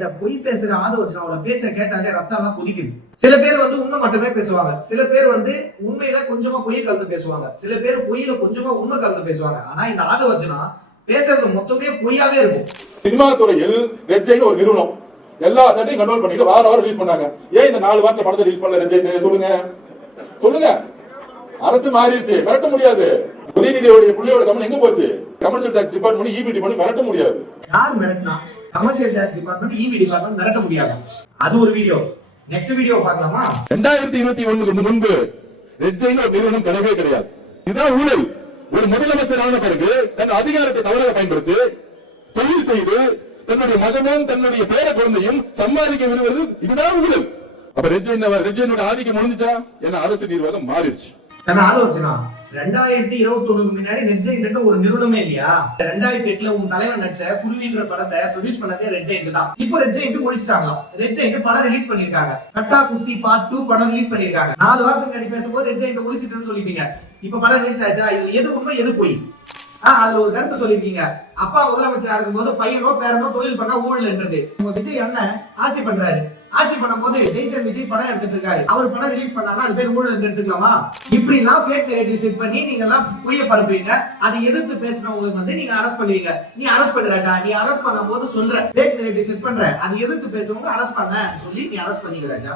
இந்த பொய் பேசுற ஆதவர்ஜுனாவோட பேச்சை கேட்டாலே ரத்தம் எல்லாம் கொதிக்குது. சில பேர் வந்து உண்மை மட்டுமே பேசுவாங்க, சில பேர் வந்து உண்மையில கொஞ்சமா பொய்யை கலந்து பேசுவாங்க, சில பேர் பொய்யில கொஞ்சமா உண்மை கலந்து பேசுவாங்க. ஆனா இந்த ஆதவர்ஜுனா பேசுறது மொத்தமே பொய்யாவே இருக்கும். சினிமா துறையில் ரெட் ஜெயின் ஒரு நிறுவனம் எல்லா தட்டையும் கண்ட்ரோல் பண்ணிட்டு வாரம் ரிலீஸ் பண்ணாங்க. ஏன் இந்த 4 வாரத்துல படத்தை ரிலீஸ் பண்ணல ரெட் ஜெயின்? சொல்லுங்க. அரசு மாறிடுச்சு, மிரட்ட முடியாது. உதயநிதியோட புள்ளியோட கவனம் எங்க போச்சு? Commercial tax department EB department மிரட்ட முடியாது. யார் மிரட்டினா? Commercial tax department EB department மிரட்ட முடியாது. அது ஒரு வீடியோ. நெக்ஸ்ட் வீடியோ பார்க்கலாமா? 2021க்கு முன்பு ரெட் ஜெயின் ஒரு நிறுவனம் கிடையவே கிடையாது. இதுதான் ஊழல். ஒரு முதலமைச்சரான பிறகு தன் அதிகாரத்தை தவறாக பயன்படுத்தி தொழில் செய்து தன்னுடைய மகனும் தன்னுடைய பேர குழந்தையும் சம்பாதிக்க விரும்புவது இதுதான் ஊழல். அப்ப ரெட் ஜெயினோட ஆதிக்கம் முடிஞ்சுச்சா? ஏன்னா அரசு நிர்வாகம் மாறிடுச்சு. ஆலோசனா 2021 முன்னாடி ரெட் ஜெயின் ஒரு நிறுவனமே இல்லையா? 2008 உன் தலைவன் நடிச்ச குருவின்ற படத்தை ப்ரொடியூஸ் பண்ணதே ரெட் ஜெயின் தான். இப்போ ரெட் ஜெயின் முடிச்சிட்டாங்களாம். ரெட் ஜெயின் படம் ரிலீஸ் பண்ணிருக்காங்க. கட்டா குஸ்தி பார்ட் 2 படம் ரிலீஸ் பண்ணிருக்காங்க. 4 வாரத்துக்கு முன்னாடி பேசும்போது ரெட் ஜெயின் முடிச்சிட்டேன்னு சொல்லிட்டீங்க. இப்ப படம் ரிலீஸ் ஆச்சா? இது எது உண்மை எது போய்? அதுல ஒரு கருத்து சொல்லிருக்கீங்க. அப்பா முதலமைச்சரா இருக்கும்போது பையனோ பேரனோ தொழில் பண்ணா ஊழல் என்றது. விஜய் அண்ணன் ஆட்சி பண்றாரு. ஆட்சி பண்ணும்போது ஜெய்சன் விஜய் படம் எடுத்துட்டு இருக்காரு. அவர் படம் ரிலீஸ் பண்ணாங்கன்னா அது பேர் ஊழல் எடுத்துக்கலாமா? இப்படி எல்லாம் ஃபேக் நரேட்டிவ் செட் பண்ணி நீங்க எல்லாம் பொய்ய பரப்புவீங்க. அதை எதிர்த்து பேசினவங்களுக்கு வந்து நீங்க அரெஸ்ட் பண்ணுவீங்க. நீ அரெஸ்ட் பண்ணு ராஜா. நீ அரெஸ்ட் பண்ணும்போது சொல்ற ஃபேக் நரேட்டிவ் செட் பண்ற, அதை எதிர்த்து பேசுறவங்க அரெஸ்ட் பண்ண சொல்லி நீ அரெஸ்ட் பண்ணிக்க ராஜா.